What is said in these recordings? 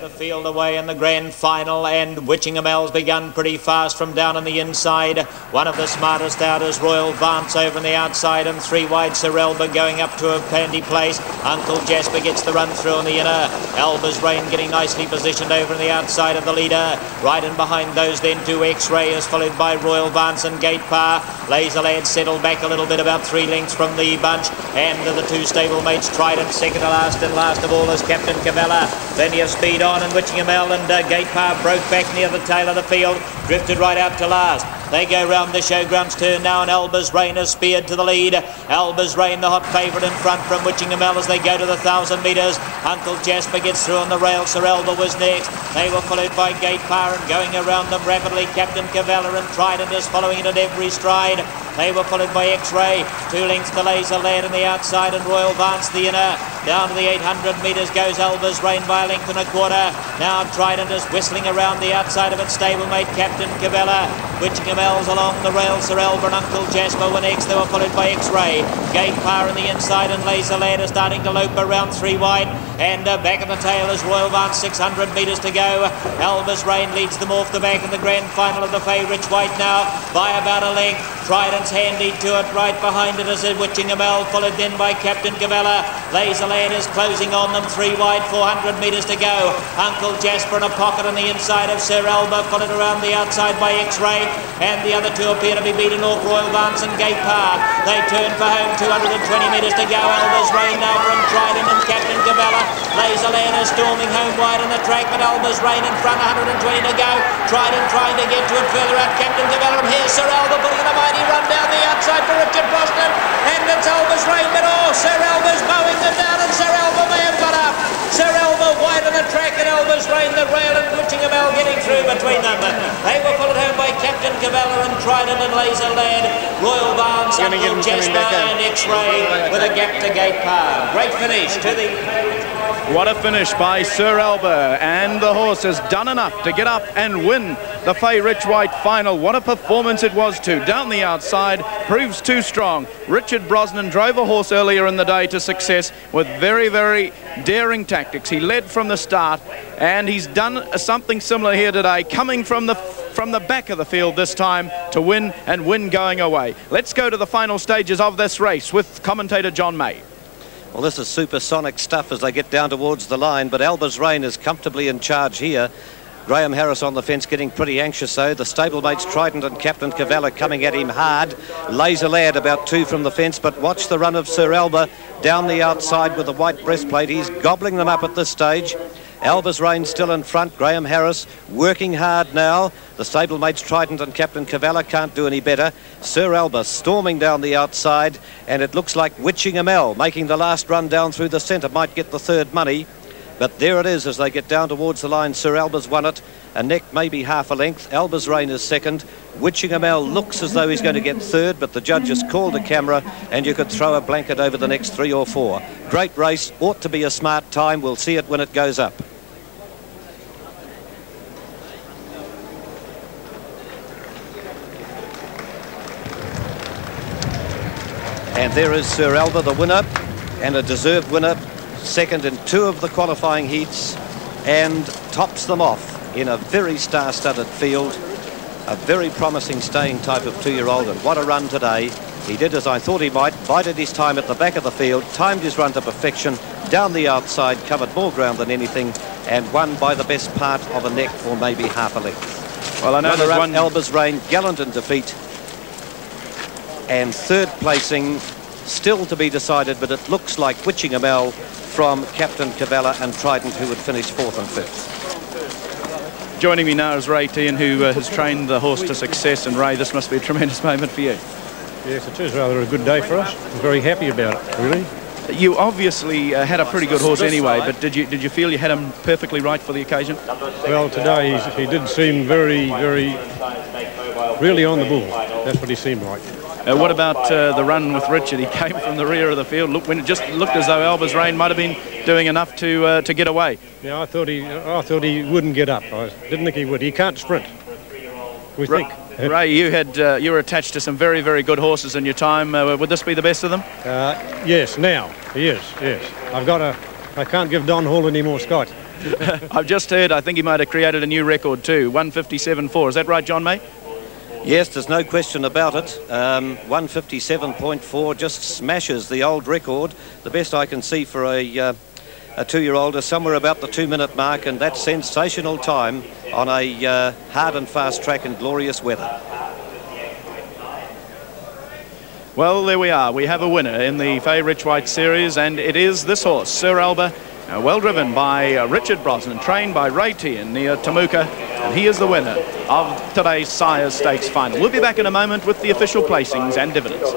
The field away in the grand final, and Witchingamel's begun pretty fast from down on the inside. One of the smartest out is Royal Vance over on the outside, and 3 wide Sir Alba going up to a pandy place. Uncle Jasper gets the run through on the inner. Alba's Reign getting nicely positioned over on the outside of the leader. Right in behind those then 2 X-Ray is followed by Royal Vance and Gate Par. Laser Lad settled back a little bit, about 3 lengths from the bunch, and the 2 stablemates Trident second to last, and last of all is Captain Cavella. Plenty of speed on, and Witchingamel and Gate Par broke back near the tail of the field, drifted right out to last. They go round the showgrounds turn now, and Alba's Reign is speared to the lead. Alba's Reign, the hot favourite in front from Witchingamel as they go to the 1,000 metres. Uncle Jasper gets through on the rail. Sir Alba was next. They were followed by Gate Par, and going around them rapidly, Captain Cavella and Trident is following it at every stride. They were followed by X-Ray, 2 lengths to Laser Lad on the outside, and Royal Vance the inner. Down to the 800 metres goes Alba's Reign by a length and a quarter. Now Trident is whistling around the outside of its stablemate Captain Cavella. Witchingamel's along the rail. Sir Alba and Uncle Jasper were next. They were followed by X-Ray. Gate Par on the inside, and Laser Lad is starting to lope around 3 wide. And back at the tail is Royal Vance, 600 metres to go. Alba's Reign leads them off the back in the grand final of the Fay Richwhite now by about a length. Trident's handy to it. Right behind it is Witchingamel, followed then by Captain Cavella. Laser Lad is closing on them, 3 wide, 400 metres to go. Uncle Jasper in a pocket on the inside of Sir Alba, followed around the outside by X-Ray, and the other 2 appear to be beaten off, Royal Vance and Gate Par. They turn for home, 220 metres to go. Alba's Reign now from Trident and Captain Cavella. Laser Lad is storming home wide on the track, but Alba's Reign in front, 120 to go. Trident trying to get to it further out, Captain Cavella, and here's Sir Alba putting in a mighty run down the outside for Richard Brosnan, and it's Alba's Reign, but Sir Alba's mowing them down, and Sir Alba may have got up. Sir Alba wide on the track, and Alba's Reign, the rail, and Witchingamel getting through between them. They were followed home by Captain Cavella and Trident and Laser Lad. Royal Vance, Uncle Jasper and X-Ray with a gap to Gate Par. Great finish to the... What a finish by Sir Alba, and the horse has done enough to get up and win the Fay Richwhite final. What a performance it was too. Down the outside, proves too strong. Richard Brosnan drove a horse earlier in the day to success with very, very daring tactics. He led from the start, and he's done something similar here today, coming from the back of the field this time to win, and win going away. Let's go to the final stages of this race with commentator John May. Well, this is supersonic stuff as they get down towards the line, but Alba's Reign is comfortably in charge here. Graham Harris on the fence getting pretty anxious though. The stablemates Trident and Captain Cavella coming at him hard. Laser Lad about 2 from the fence, but watch the run of Sir Alba down the outside with the white breastplate. He's gobbling them up at this stage. Alba's Reign still in front. Graham Harris working hard now. The stablemates Trident and Captain Cavella can't do any better. Sir Alba storming down the outside, and it looks like Witchingamel making the last run down through the centre might get the 3rd money. But there it is as they get down towards the line. Sir Alba's won it. A neck maybe half a length. Alba's Reign is 2nd. Witchingamel looks as though he's going to get 3rd, but the judges called a camera, and you could throw a blanket over the next 3 or 4. Great race. Ought to be a smart time. We'll see it when it goes up. And there is Sir Alba, the winner, and a deserved winner. 2nd in 2 of the qualifying heats, and tops them off in a very star-studded field. A very promising staying type of 2-year-old, and what a run today. He did as I thought he might, bided his time at the back of the field, timed his run to perfection, down the outside, covered more ground than anything, and won by the best part of a neck or maybe half a length. Well, I know there's one... Alba's Reign, gallant in defeat, and 3rd placing still to be decided, but it looks like Witchingamel from Captain Cavella and Trident, who would finish 4th and 5th. Joining me now is Ray Tehan, who has trained the horse to success, and Ray, this must be a tremendous moment for you. Yes, it is rather a good day for us. I'm very happy about it, really. You obviously had a pretty good horse anyway, but did you feel you had him perfectly right for the occasion? Well, today he did seem very, really on the bull. That's what he seemed like. What about the run with Richard? He came from the rear of the field. Look, when it just looked as though Alba's Reign might have been doing enough to get away. Yeah, I thought he wouldn't get up. I didn't think he would. He can't sprint. We think. Ray, you were attached to some very, very good horses in your time. Would this be the best of them? Yes, now he is. Yes, I can't give Don Hall any more Scott. I've just heard, I think he might have created a new record too, 157.4. Is that right, John May? Yes, there's no question about it. 157.4 just smashes the old record. The best I can see for a two-year-old is somewhere about the 2-minute mark, and that's sensational time on a hard and fast track in glorious weather. Well, there we are. We have a winner in the Fay Richwhite series, and it is this horse, Sir Alba, well driven by Richard Brosnan, trained by Ray Tian near Temuka, and he is the winner of today's Sires Stakes final. We'll be back in a moment with the official placings and dividends.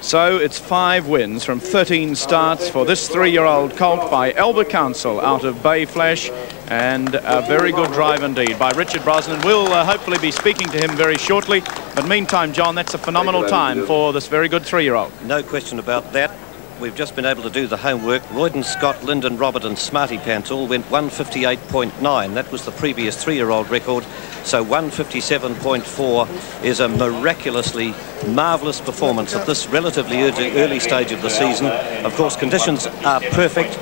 So it's 5 wins from 13 starts for this 3-year-old colt by Alba Council out of Bay Flash, and a very good drive indeed by Richard Brosnan. We'll hopefully be speaking to him very shortly, but meantime, John, that's a phenomenal time for this very good 3-year-old. No question about that. We've just been able to do the homework. Royden Scott, Lyndon Robert and Smarty Pants all went 158.9. That was the previous 3-year-old record. So 157.4 is a miraculously marvellous performance at this relatively early stage of the season. Of course, conditions are perfect.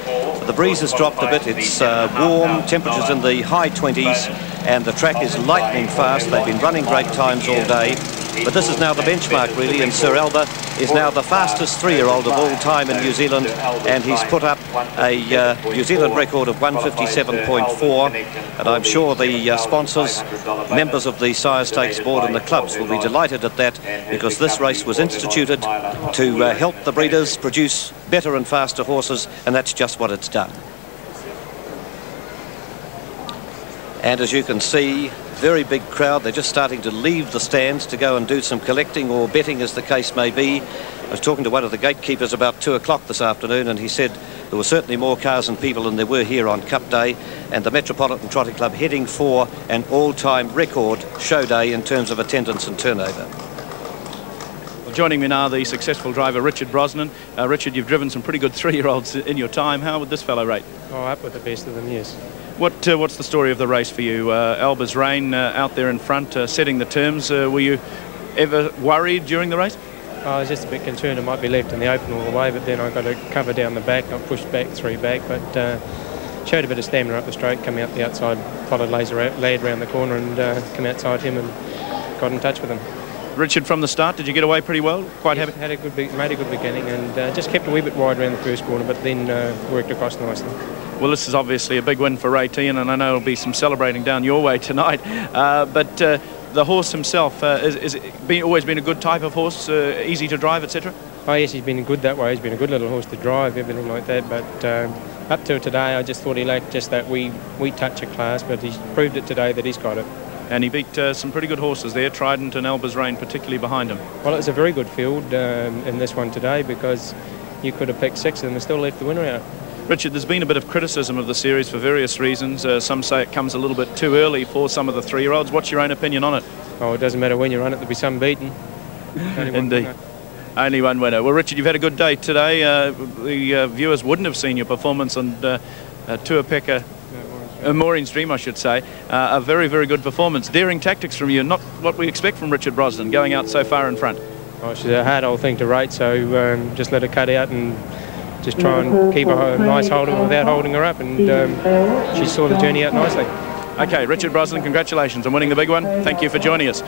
The breeze has dropped a bit. It's warm, temperatures in the high 20s, and the track is lightning fast. They've been running great times all day. But this is now the benchmark, really, and Sir Alba is now the fastest 3-year-old of all time in New Zealand, and he's put up a New Zealand record of 157.4, and I'm sure the sponsors, members of the Sire Stakes Board and the clubs will be delighted at that, because this race was instituted to help the breeders produce better and faster horses, and that's just what it's done. And as you can see, very big crowd. They're just starting to leave the stands to go and do some collecting or betting, as the case may be. I was talking to one of the gatekeepers about 2 o'clock this afternoon, and he said there were certainly more cars and people than there were here on Cup Day, and the Metropolitan Trotting Club heading for an all-time record show day in terms of attendance and turnover. Well, joining me now, the successful driver Richard Brosnan. Richard, you've driven some pretty good 3-year-olds in your time. How would this fellow rate? Oh, up with the best of them, yes. What's the story of the race for you? Alba's Reign out there in front, setting the terms. Were you ever worried during the race? I was just a bit concerned it might be left in the open all the way, but then I got a cover down the back. I pushed back, 3 back, but showed a bit of stamina up the straight, come out the outside, followed Lad round the corner and come outside him and got in touch with him. Richard, from the start, did you get away pretty well? Quite happy? Made a good beginning and just kept a wee bit wide around the first corner, but then worked across nicely. Well, this is obviously a big win for Ray Tian, and I know there'll be some celebrating down your way tonight. But the horse himself, has always been a good type of horse, easy to drive, etc.? Oh, yes, he's been good that way. He's been a good little horse to drive, everything like that. But up till today, I just thought he lacked just that wee touch of class, but he's proved it today that he's got it. And he beat some pretty good horses there, Trident and Alba's Reign particularly behind him. Well, it's a very good field in this one today, because you could have picked 6 of them and still left the winner out. Richard, there's been a bit of criticism of the series for various reasons. Some say it comes a little bit too early for some of the 3-year-olds. What's your own opinion on it? Oh, it doesn't matter when you run it, there'll be some beaten. Indeed. Only one winner. Well, Richard, you've had a good day today. The viewers wouldn't have seen your performance on Tuapeka, Maureen's Dream, I should say. A very, very good performance. Daring tactics from you, not what we expect from Richard Brosnan, going out so far in front. Oh, she's a hard old thing to rate, so just let her cut out and just try and keep a nice hold of her without holding her up, and she saw the journey out nicely. Okay, Richard Brosnan, congratulations on winning the big one. Thank you for joining us.